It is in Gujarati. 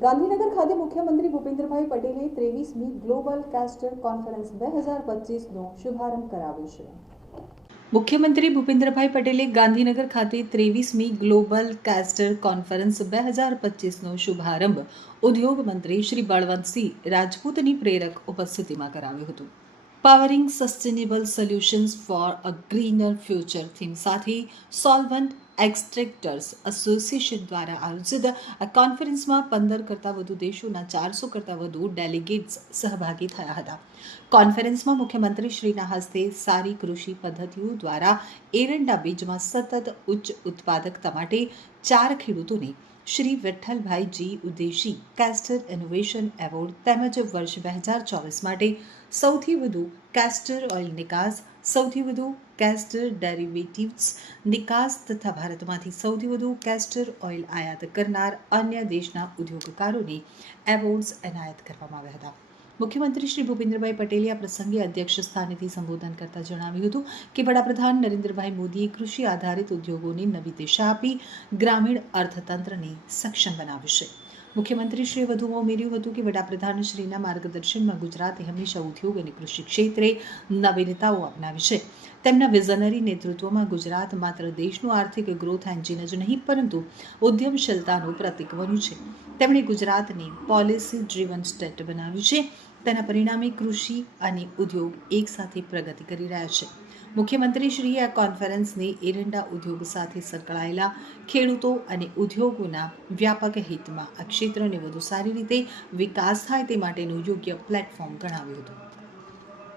ગાંધીનગર ખાતે મુખ્યમંત્રી ભૂપેન્દ્રભાઈ પટેલે ત્રેવીસમી ગ્લોબલ કાસ્ટર કોન્ફરન્સ બે હજાર પચીસનો શુભારંભ કરાવ્યો છે. મુખ્યમંત્રી ભૂપેન્દ્રભાઈ પટેલે ગાંધીનગર ખાતે ત્રેવીસમી ગ્લોબલ કાસ્ટર કોન્ફરન્સ બે હજાર પચીસનો શુભારંભ ઉદ્યોગ મંત્રી શ્રી બળવંતસિંહ રાજપૂતની પ્રેરક ઉપસ્થિતિમાં કરાવ્યો હતો. Powering sustainable solutions for a greener future theme સાથે સોલ્વન્ટ એક્સ્ટ્રેક્ટર્સ એસોસિએશન દ્વારા આયોજિત આ કોન્ફરન્સમાં પંદર કરતાં વધુ દેશોના ચારસો કરતાં વધુ ડેલિગેટ્સ સહભાગી થયા હતા. કોન્ફરન્સમાં મુખ્યમંત્રી શ્રીના હસ્તે સારી કૃષિ પદ્ધતિઓ દ્વારા એરંડા બીજમાં સતત ઉચ્ચ ઉત્પાદકતા માટે ચાર ખેડૂતોને Shri Vitthalbhai ji Udeshi castor innovation award તેમજ વર્ષ બે હજાર ચોવીસ માટે સૌથી વધુ કેસ્ટર ઓઇલ નિકાસ સૌથી વધુ કેસ્ટર ડેરિવેટિવ્સ નિકાસ તથા ભારતમાંથી સૌથી વધુ કેસ્ટર ઓઇલ આયાત કરનાર અન્ય દેશના ઉદ્યોગકારોને એવોર્ડ્સ એનાયત કરવામાં આવ્યા હતા. મુખ્યમંત્રી શ્રી ભૂપેન્દ્રભાઈ પટેલે આ પ્રસંગે અધ્યક્ષ સ્થાનેથી સંબોધન કરતા જણાવ્યું હતું કે વડાપ્રધાન નરેન્દ્રભાઈ મોદીએ કૃષિ આધારિત ઉદ્યોગોને નવી દિશા આપી ગ્રામીણ અર્થતંત્રને સક્ષમ બનાવ્યું છે મુખ્યમંત્રીશ્રીએ વધુમાં ઉમેર્યું હતું કે વડાપ્રધાન શ્રીના માર્ગદર્શનમાં ગુજરાતે હંમેશા ઉદ્યોગ અને કૃષિ ક્ષેત્રે નવીનતાઓ અપનાવી છે. તેમના વિઝનરી નેતૃત્વમાં ગુજરાત માત્ર દેશનું આર્થિક ગ્રોથ એન્જિન જ નહીં, પરંતુ ઉદ્યમશીલતાનું પ્રતીક બન્યું છે. તેમણે ગુજરાતને પોલિસી ડ્રીવન સ્ટેટ બનાવ્યું છે. તેના પરિણામે કૃષિ અને ઉદ્યોગ એકસાથે પ્રગતિ કરી રહ્યા છે. મુખ્યમંત્રીશ્રીએ આ કોન્ફરન્સને એરંડા ઉદ્યોગ સાથે સંકળાયેલા ખેડૂતો અને ઉદ્યોગોના વ્યાપક હિતમાં આ ક્ષેત્રને વધુ સારી રીતે વિકાસ થાય તે માટેનું યોગ્ય પ્લેટફોર્મ ગણાવ્યું હતું.